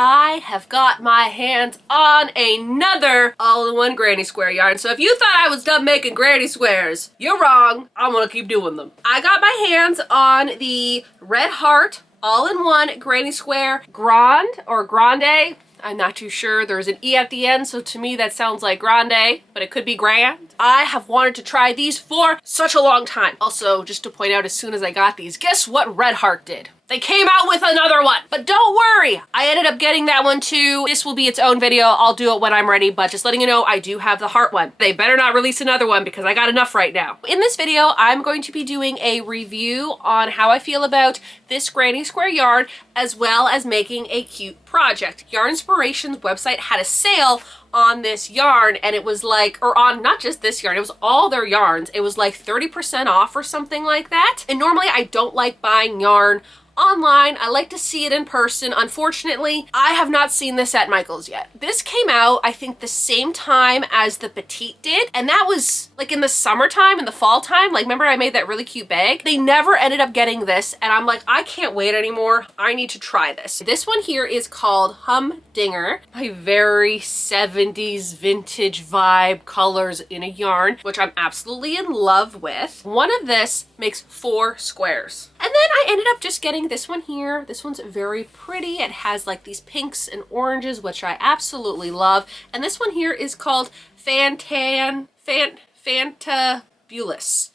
I have got my hands on another all-in-one granny square yarn. So if you thought I was done making granny squares, you're wrong. I'm gonna keep doing them. I got my hands on the Red Heart all-in-one granny square grande or grande. I'm not too sure. There's an E at the end, so to me that sounds like grande, but it could be grand. I have wanted to try these for such a long time. Also, just to point out, as soon as I got these, guess what Red Heart did? They came out with another one, but don't worry. I ended up getting that one too. This will be its own video. I'll do it when I'm ready, but just letting you know, I do have the heart one. They better not release another one because I got enough right now. In this video, I'm going to be doing a review on how I feel about this granny square yarn, as well as making a cute project. Yarn Inspiration's website had a sale on this yarn, and it was like, or on not just this yarn, it was all their yarns. It was like 30% off or something like that. And normally I don't like buying yarn online. I like to see it in person. Unfortunately, I have not seen this at Michael's yet. This came out, I think, the same time as the Petite did, and that was like in the summertime, in the fall time. Like, remember I made that really cute bag? They never ended up getting this, and I'm like, I can't wait anymore. I need to try this. This one here is called Humdinger. My very 70s vintage vibe colors in a yarn, which I'm absolutely in love with. One of this makes 4 squares. And then I ended up just getting this one here. This one's very pretty. It has like these pinks and oranges, which I absolutely love. And this one here is called Fantabulous.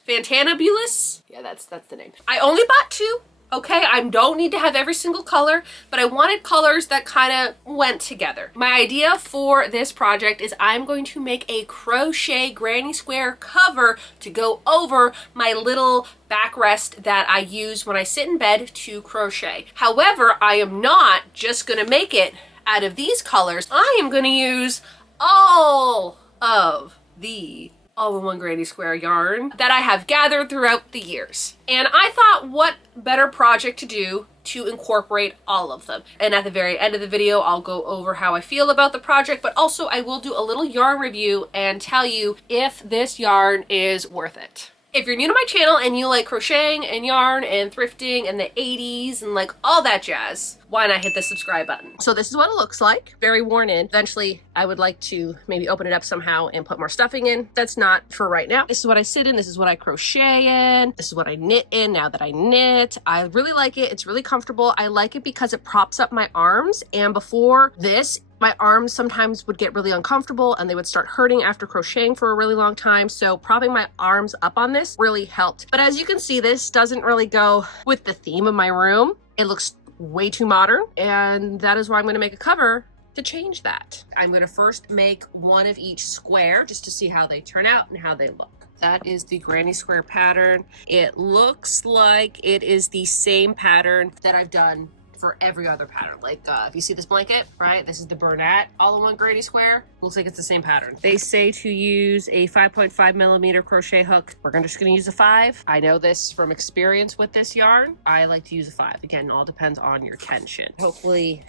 Fantabulous? Yeah, that's the name. I only bought 2. Okay, I don't need to have every single color, but I wanted colors that kind of went together. My idea for this project is I'm going to make a crochet granny square cover to go over my little backrest that I use when I sit in bed to crochet. However, I am not just gonna make it out of these colors. I am gonna use all of the all-in-one granny square yarn that I have gathered throughout the years. And I thought, what better project to do to incorporate all of them. And at the very end of the video, I'll go over how I feel about the project, but also I will do a little yarn review and tell you if this yarn is worth it. If you're new to my channel and you like crocheting and yarn and thrifting and the 80s and like all that jazz, why not hit the subscribe button? So this is what it looks like. Very worn in. Eventually, I would like to maybe open it up somehow and put more stuffing in. That's not for right now. This is what I sit in. This is what I crochet in. This is what I knit in now that I knit. I really like it. It's really comfortable. I like it because it props up my arms. And before this, my arms sometimes would get really uncomfortable and they would start hurting after crocheting for a really long time. So propping my arms up on this really helped. But as you can see, this doesn't really go with the theme of my room. It looks way too modern, and that is why I'm going to make a cover to change that. I'm going to first make one of each square just to see how they turn out and how they look. That is the granny square pattern. It looks like it is the same pattern that I've done for every other pattern. Like if you see this blanket, right? This is the Bernat all-in-one granny square. Looks like it's the same pattern. They say to use a 5.5 millimeter crochet hook. We're just gonna use a 5. I know this from experience with this yarn. I like to use a 5. Again, it all depends on your tension. Hopefully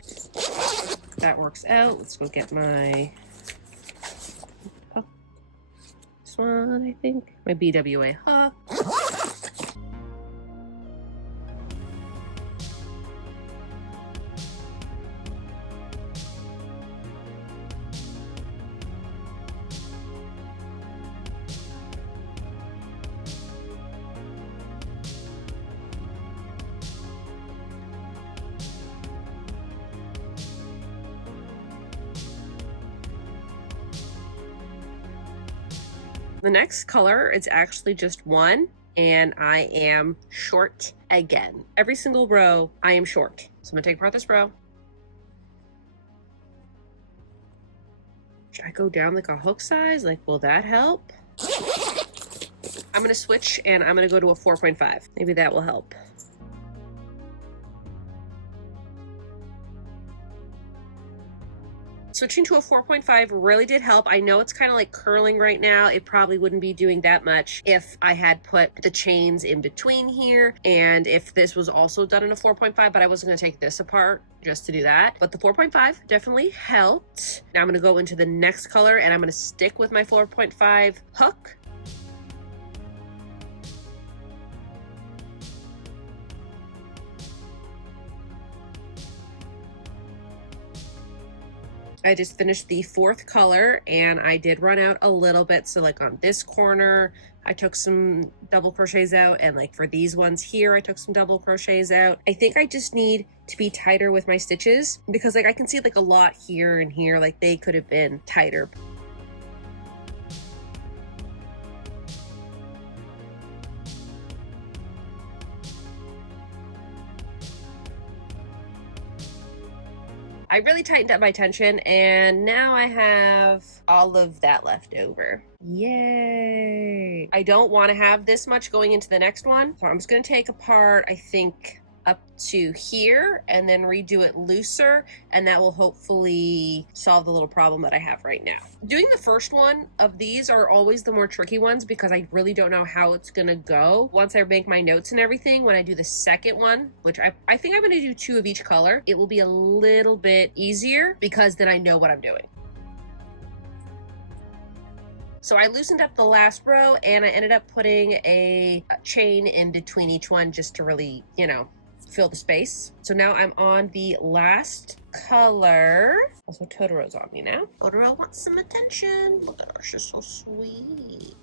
that works out. Let's go get my hook. This one, I think. My BWA hook. The next color, it's actually just one, and I am short again. Every single row, I am short. So I'm gonna take apart this row. Should I go down like a hook size? Like, will that help? I'm gonna switch and I'm gonna go to a 4.5. Maybe that will help. Switching to a 4.5 really did help. I know it's kind of like curling right now. It probably wouldn't be doing that much if I had put the chains in between here and if this was also done in a 4.5, but I wasn't going to take this apart just to do that. But the 4.5 definitely helped. Now I'm going to go into the next color and I'm going to stick with my 4.5 hook. I just finished the 4th color and I did run out a little bit. So like on this corner, I took some double crochets out, and like for these ones here, I took some double crochets out. I think I just need to be tighter with my stitches because like I can see like a lot here and here, like they could have been tighter. I really tightened up my tension and now I have all of that left over. Yay! I don't want to have this much going into the next one. So I'm just going to take apart, I think, up to here and then redo it looser, and that will hopefully solve the little problem that I have right now. Doing the first one of these are always the more tricky ones because I really don't know how it's gonna go. Once I make my notes and everything, when I do the second one, which I think I'm gonna do 2 of each color, it will be a little bit easier because then I know what I'm doing. So I loosened up the last row and I ended up putting a chain in between each one just to really, you know, fill the space. So now I'm on the last color. Also, Totoro's on me now. Totoro wants some attention. Look at her, she's so sweet.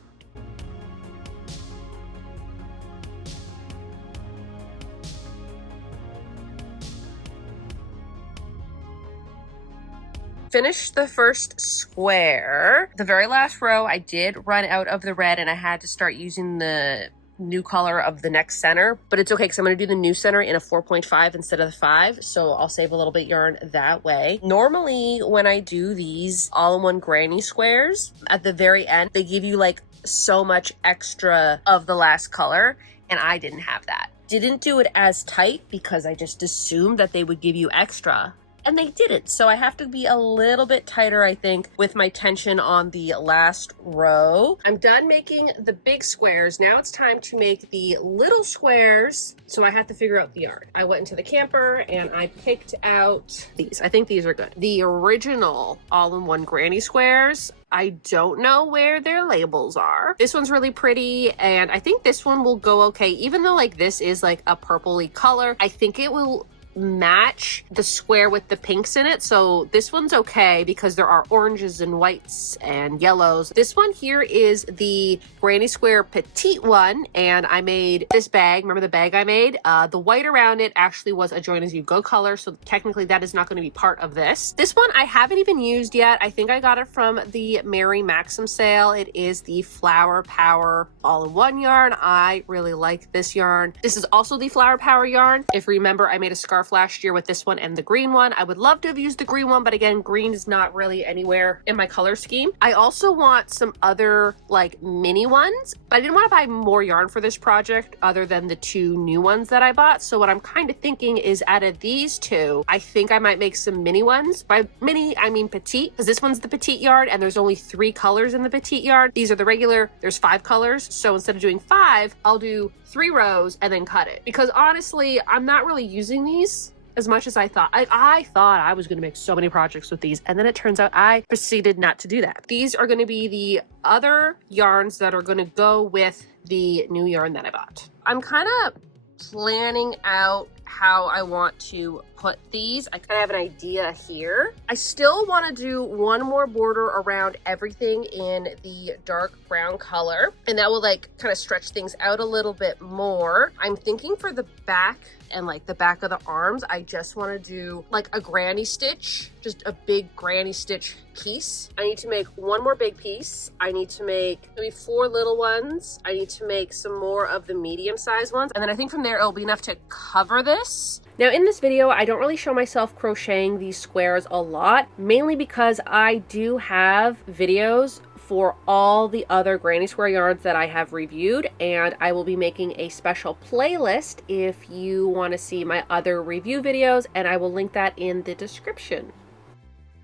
Finished the first square. The very last row, I did run out of the red and I had to start using the new color of the next center, but it's okay because I'm going to do the new center in a 4.5 instead of the 5, so I'll save a little bit yarn that way. Normally when I do these all-in-one granny squares, at the very end they give you like so much extra of the last color, and I didn't have that. Didn't do it as tight because I just assumed that they would give you extra, and they didn't. So I have to be a little bit tighter, I think, with my tension on the last row. I'm done making the big squares. Now it's time to make the little squares. So I have to figure out the yarn. I went into the camper and I picked out these. I think these are good. The original all-in-one granny squares. I don't know where their labels are. This one's really pretty, and I think this one will go okay. Even though like this is like a purpley color, I think it will match the square with the pinks in it. So this one's okay because there are oranges and whites and yellows. This one here is the granny square petite one, and I made this bag. Remember the bag I made? The white around it actually was a join as you go color, so technically that is not going to be part of this. This one I haven't even used yet. I think I got it from the Mary Maxim sale. It is the Flower Power all-in-one yarn. I really like this yarn. This is also the Flower Power yarn. If you remember, I made a scarf last year with this one and the green one. I would love to have used the green one, but again, green is not really anywhere in my color scheme. I also want some other like mini ones, but I didn't want to buy more yarn for this project other than the 2 new ones that I bought. So what I'm kind of thinking is out of these 2, I think I might make some mini ones. By mini, I mean petite, because this one's the petite yarn and there's only 3 colors in the petite yarn. These are the regular, there's 5 colors. So instead of doing 5, I'll do 3 rows and then cut it, because honestly I'm not really using these as much as I thought. I thought I was going to make so many projects with these, and then it turns out I proceeded not to do that. These are going to be the other yarns that are going to go with the new yarn that I bought. I'm kind of planning out how I want to put these. I kind of have an idea here. I still want to do one more border around everything in the dark brown color, and that will like kind of stretch things out a little bit more. I'm thinking for the back and like the back of the arms, I just want to do like a granny stitch, just a big granny stitch piece. I need to make one more big piece. I need to make maybe 4 little ones. I need to make some more of the medium sized ones, and then I think from there it'll be enough to cover this. Now in this video, I don't really show myself crocheting these squares a lot, mainly because I do have videos for all the other granny square yarns that I have reviewed, and I will be making a special playlist if you want to see my other review videos, and I will link that in the description.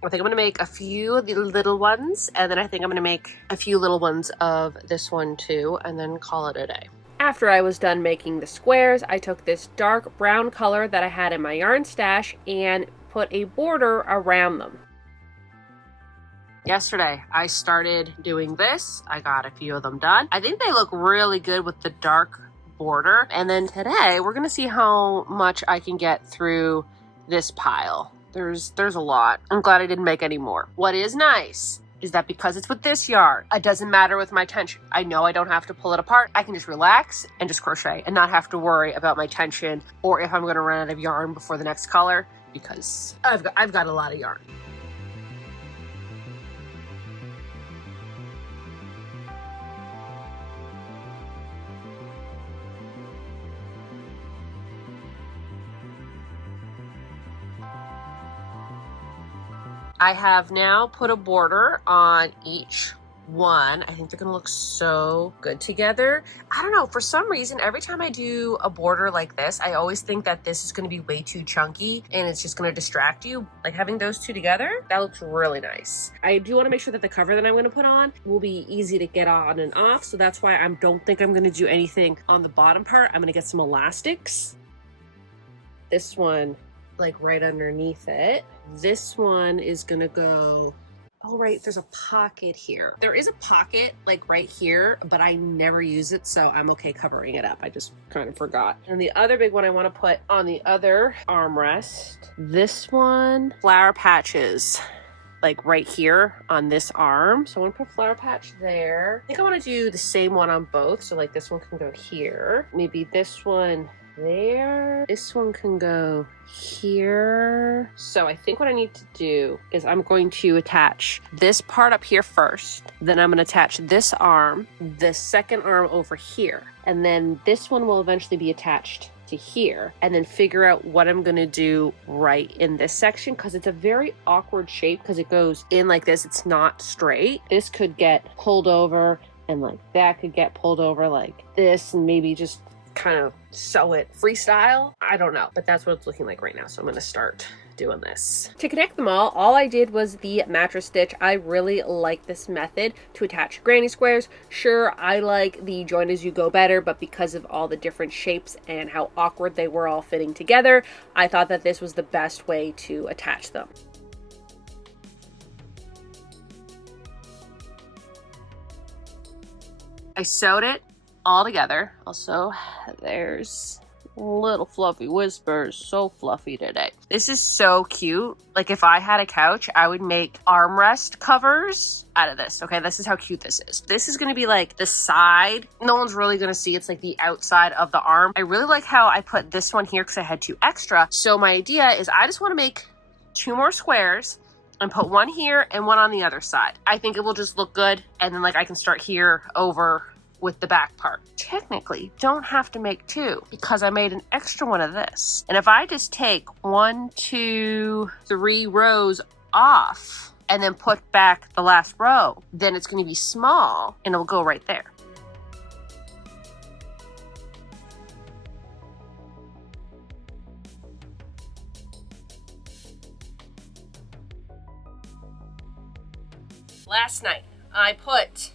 I think I'm going to make a few of the little ones, and then I think I'm going to make a few little ones of this one too, and then call it a day. After I was done making the squares, I took this dark brown color that I had in my yarn stash and put a border around them. Yesterday, I started doing this. I got a few of them done. I think they look really good with the dark border. And then today, we're gonna see how much I can get through this pile. There's a lot. I'm glad I didn't make any more. What is nice is that because it's with this yarn, it doesn't matter with my tension. I know I don't have to pull it apart. I can just relax and just crochet and not have to worry about my tension or if I'm gonna run out of yarn before the next color, because I've got a lot of yarn. I have now put a border on each one. I think they're gonna look so good together. I don't know, for some reason, every time I do a border like this, I always think that this is gonna be way too chunky and it's just gonna distract you. Like having those two together, that looks really nice. I do wanna make sure that the cover that I'm gonna put on will be easy to get on and off. So that's why I don't think I'm gonna do anything on the bottom part. I'm gonna get some elastics. This one, like right underneath it. This one is gonna go, oh right, there's a pocket here. There is a pocket like right here, but I never use it, so I'm okay covering it up. I just kind of forgot. And the other big one I wanna put on the other armrest, this one, flower patches, like right here on this arm. So I want to put a flower patch there. I think I want to do the same one on both. So like this one can go here. Maybe this one there. This one can go here. So I think what I need to do is I'm going to attach this part up here first. Then I'm going to attach this arm, the second arm over here. And then this one will eventually be attached to here, and then figure out what I'm gonna do right in this section, because it's a very awkward shape because it goes in like this. It's not straight. This could get pulled over, and like that could get pulled over like this, and maybe just kind of sew it freestyle. I don't know, but that's what it's looking like right now. So I'm gonna start doing this. To connect them all I did was the mattress stitch. I really like this method to attach granny squares. Sure, I like the join as you go better, but because of all the different shapes and how awkward they were all fitting together, I thought that this was the best way to attach them. I sewed it all together. Also, there's little fluffy whispers, so fluffy today. This is so cute. Like if I had a couch, I would make armrest covers out of this. Okay, this is how cute this is. This is gonna be like the side. No one's really gonna see. It's like the outside of the arm. I really like how I put this one here because I had 2 extra. So my idea is I just want to make 2 more squares and put one here and one on the other side. I think it will just look good. And then like I can start here over with the back part. Technically, don't have to make 2 because I made an extra one of this. And if I just take 1, 2, 3 rows off and then put back the last row, then it's going to be small and it'll go right there. Last night, I put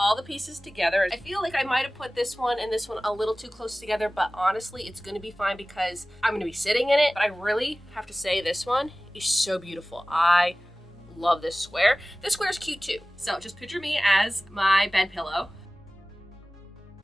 all the pieces together. I feel like I might have put this one and this one a little too close together, but honestly, it's gonna be fine because I'm gonna be sitting in it. But I really have to say this one is so beautiful. I love this square. This square is cute too. So just picture me as my bed pillow.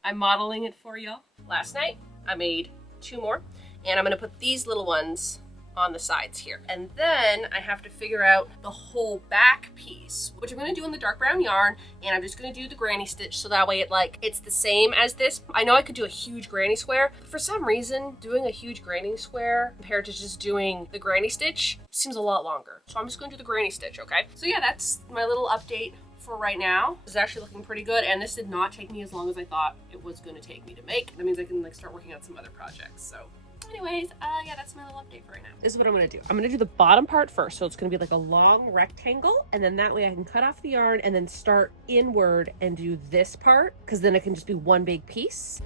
I'm modeling it for y'all. Last night, I made 2 more, and I'm gonna put these little ones on the sides here. And then I have to figure out the whole back piece, which I'm gonna do in the dark brown yarn, and I'm just gonna do the granny stitch so that way it's the same as this. I know I could do a huge granny square, but for some reason, doing a huge granny square compared to just doing the granny stitch seems a lot longer. So I'm just gonna do the granny stitch, okay? So yeah, that's my little update for right now. This is actually looking pretty good, and this did not take me as long as I thought it was gonna take me to make. That means I can start working on some other projects, so. Anyways, yeah, that's my little update for right now. This is what I'm gonna do. I'm gonna do the bottom part first. So it's gonna be like a long rectangle, and then that way I can cut off the yarn and then start inward and do this part, because then it can just be one big piece.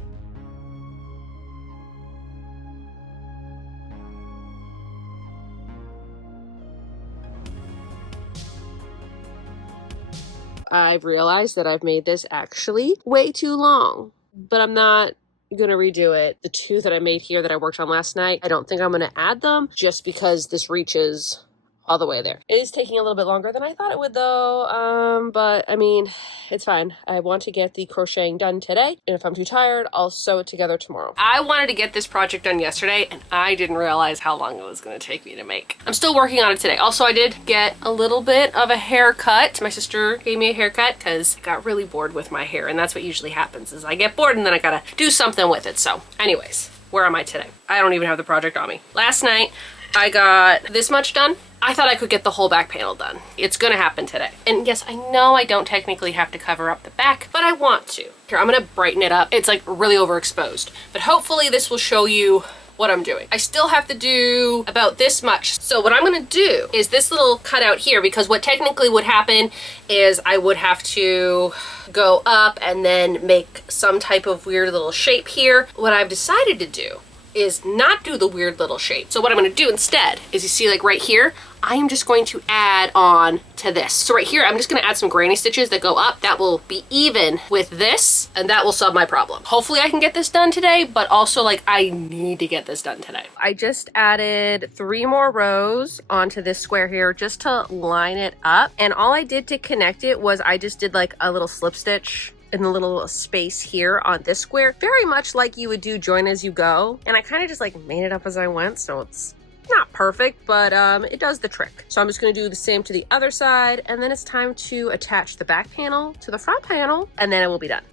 I've realized that I've made this actually way too long, but I'm not gonna redo it. The 2 that I made here that I worked on last night, I don't think I'm gonna add them just because this reaches all the way there. It is taking a little bit longer than I thought it would though, but I mean, it's fine. I want to get the crocheting done today, and if I'm too tired, I'll sew it together tomorrow. I wanted to get this project done yesterday, and I didn't realize how long it was going to take me to make. I'm still working on it today. Also, I did get a little bit of a haircut. My sister gave me a haircut because I got really bored with my hair, and that's what usually happens is I get bored and then I gotta do something with it. So anyways, where am I today? I don't even have the project on me. Last night, I got this much done. I thought I could get the whole back panel done. It's gonna happen today. And yes, I know I don't technically have to cover up the back, but I want to. Here, I'm gonna brighten it up. It's like really overexposed, but hopefully this will show you what I'm doing. I still have to do about this much. So what I'm gonna do is this little cutout here, because what technically would happen is I would have to go up and then make some type of weird little shape here. What I've decided to do is not do the weird little shape. So what I'm gonna do instead is, you see like right here, I am just going to add on to this. So right here, I'm just gonna add some granny stitches that go up. That will be even with this, and that will solve my problem. Hopefully I can get this done today, but also like I need to get this done today. I just added 3 more rows onto this square here just to line it up. And all I did to connect it was I just did like a little slip stitch in the little space here on this square, very much like you would do join as you go. And I kind of just like made it up as I went, so it's not perfect, but it does the trick. So I'm just gonna do the same to the other side, and then it's time to attach the back panel to the front panel, and then it will be done.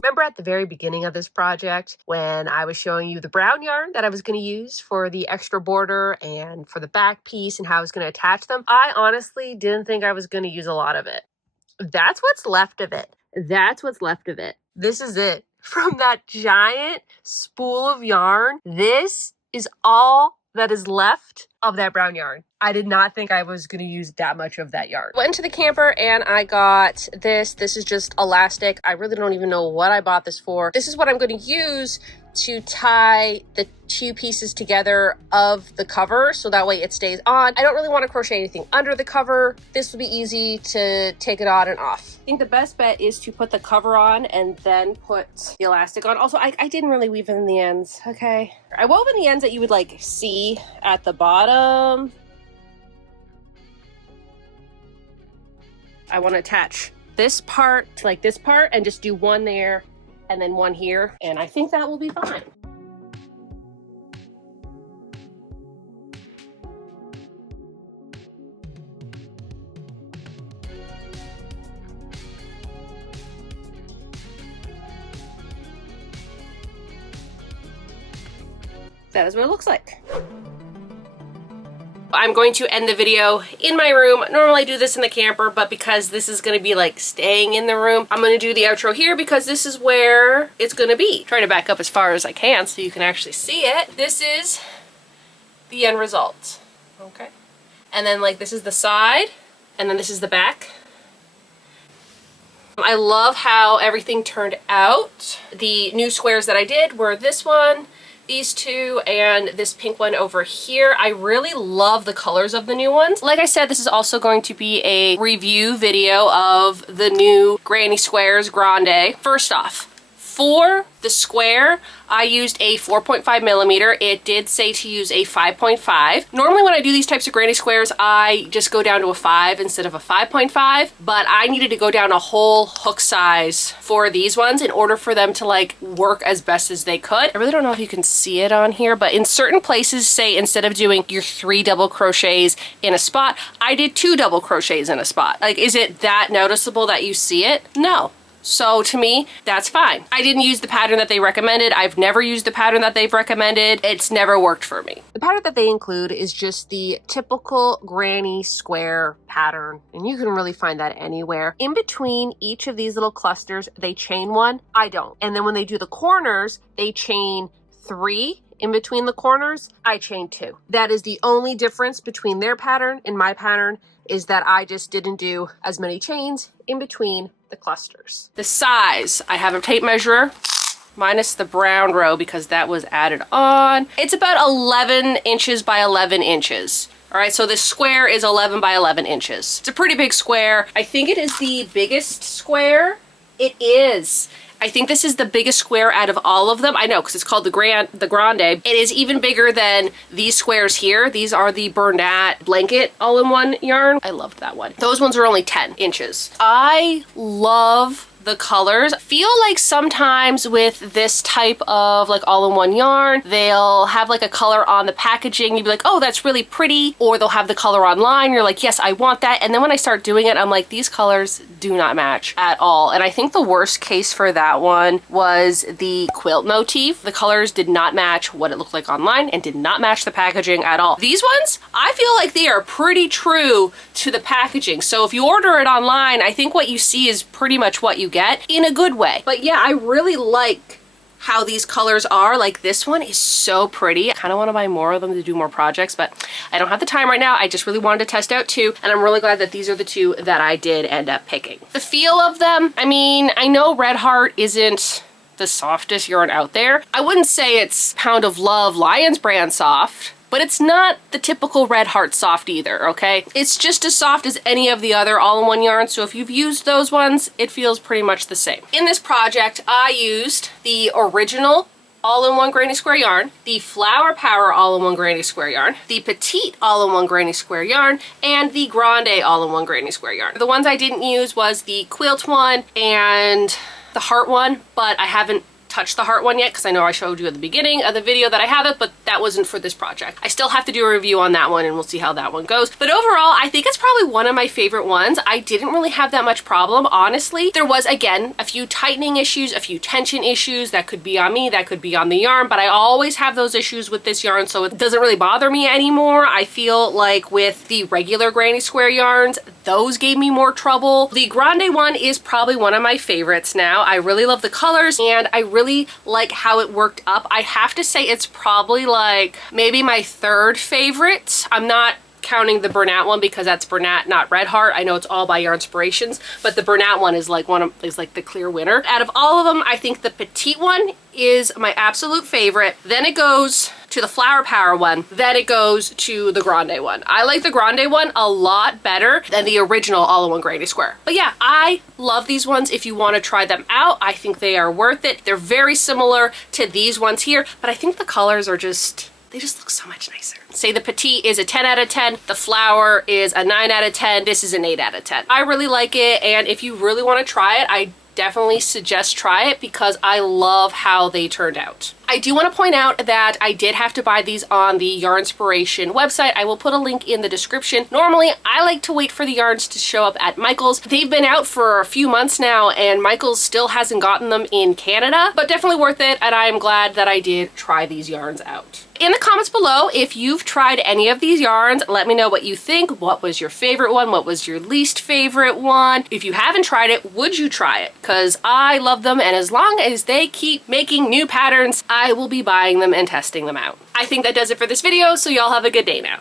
Remember at the very beginning of this project when I was showing you the brown yarn that I was going to use for the extra border and for the back piece and how I was going to attach them? I honestly didn't think I was going to use a lot of it. That's what's left of it. That's what's left of it. This is it. From that giant spool of yarn, this is all that is left of that brown yarn. I did not think I was going to use that much of that yarn. Went into the camper and I got this. This is just elastic. I really don't even know what I bought this for. This is what I'm going to use to tie the 2 pieces together of the cover so that way it stays on. I don't really want to crochet anything under the cover. This will be easy to take it on and off. I think the best bet is to put the cover on and then put the elastic on. Also, I didn't really weave in the ends, okay? I wove in the ends that you would like see at the bottom. I want to attach this part to like this part and just do one there and then one here, and I think that will be fine. That is what it looks like. I'm going to end the video in my room. Normally I do this in the camper, but because this is going to be like staying in the room, I'm going to do the outro here because this is where it's going to be. Trying to back up as far as I can so you can actually see it. This is the end result. Okay. And then like this is the side, and then this is the back. I love how everything turned out. The new squares that I did were this one, these 2, and this pink one over here. I really love the colors of the new ones. Like I said, this is also going to be a review video of the new Granny Squares Grande. First off, for the square, I used a 4.5 millimeter. It did say to use a 5.5. Normally when I do these types of granny squares, I just go down to a 5 instead of a 5.5, but I needed to go down a whole hook size for these ones in order for them to like work as best as they could. I really don't know if you can see it on here, but in certain places, say instead of doing your 3 double crochets in a spot, I did 2 double crochets in a spot. Like, is it that noticeable that you see it? No. So to me, that's fine. I didn't use the pattern that they recommended. I've never used the pattern that they've recommended. It's never worked for me. The pattern that they include is just the typical granny square pattern, and you can really find that anywhere. In between each of these little clusters, they chain 1. I don't. And then when they do the corners, they chain 3 in between the corners, I chained 2. That is the only difference between their pattern and my pattern, is that I just didn't do as many chains in between the clusters. The size, I have a tape measure, minus the brown row because that was added on. It's about 11 inches by 11 inches. All right, so this square is 11 by 11 inches. It's a pretty big square. I think it is the biggest square. It is. I think this is the biggest square out of all of them. I know, because it's called the Grande. It is even bigger than these squares here. These are the Bernat blanket all-in-one yarn. I loved that one. Those ones are only 10 inches. I love the colors. I feel like sometimes with this type of like all-in-one yarn, they'll have like a color on the packaging. You'd be like, oh, that's really pretty. Or they'll have the color online. You're like, yes, I want that. And then when I start doing it, I'm like, these colors do not match at all. And I think the worst case for that one was the quilt motif. The colors did not match what it looked like online and did not match the packaging at all. These ones, I feel like they are pretty true to the packaging. So if you order it online, I think what you see is pretty much what you get in a good way. But yeah, I really like how these colors are. Like this one is so pretty. I kind of want to buy more of them to do more projects, but I don't have the time right now. I just really wanted to test out 2, and I'm really glad that these are the 2 that I did end up picking. The feel of them, I mean, I know Red Heart isn't the softest yarn out there. I wouldn't say it's Pound of Love Lion's brand soft, but it's not the typical Red Heart soft either, okay? It's just as soft as any of the other all-in-one yarns, so if you've used those ones, it feels pretty much the same. In this project, I used the original all-in-one Granny Square yarn, the Flower Power all-in-one Granny Square yarn, the Petite all-in-one Granny Square yarn, and the Grande all-in-one Granny Square yarn. The ones I didn't use was the quilt one and the heart one, but I haven't touched the heart one yet because I know I showed you at the beginning of the video that I have it, but that wasn't for this project. I still have to do a review on that one and we'll see how that one goes. But overall, I think it's probably one of my favorite ones. I didn't really have that much problem, honestly. There was, again, a few tightening issues, a few tension issues that could be on me, that could be on the yarn, but I always have those issues with this yarn, so it doesn't really bother me anymore. I feel like with the regular Granny Square yarns, those gave me more trouble. The Grande one is probably one of my favorites now. I really love the colors and I really like how it worked up. I have to say it's probably like maybe my 3rd favorite. I'm not counting the Bernat one because that's Bernat, not Red Heart. I know it's all by Yarnspirations, but the Bernat one is like the clear winner. Out of all of them, I think the Petite one is my absolute favorite. Then it goes to the Flower Power one. Then it goes to the Grande one. I like the Grande one a lot better than the original all-in-one Granny Square. But yeah, I love these ones. If you want to try them out, I think they are worth it. They're very similar to these ones here, but I think the colors are just, they just look so much nicer. Say the Petite is a 10 out of 10, the Flower is a 9 out of 10, this is an 8 out of 10. I really like it, and if you really want to try it, I definitely suggest try it because I love how they turned out. I do want to point out that I did have to buy these on the Yarnspiration website. I will put a link in the description. Normally, I like to wait for the yarns to show up at Michael's. They've been out for a few months now and Michael's still hasn't gotten them in Canada, but definitely worth it, and I'm glad that I did try these yarns out. In the comments below, if you've tried any of these yarns, let me know what you think. What was your favorite one? What was your least favorite one? If you haven't tried it, would you try it? Because I love them, and as long as they keep making new patterns, I will be buying them and testing them out. I think that does it for this video, so y'all have a good day now.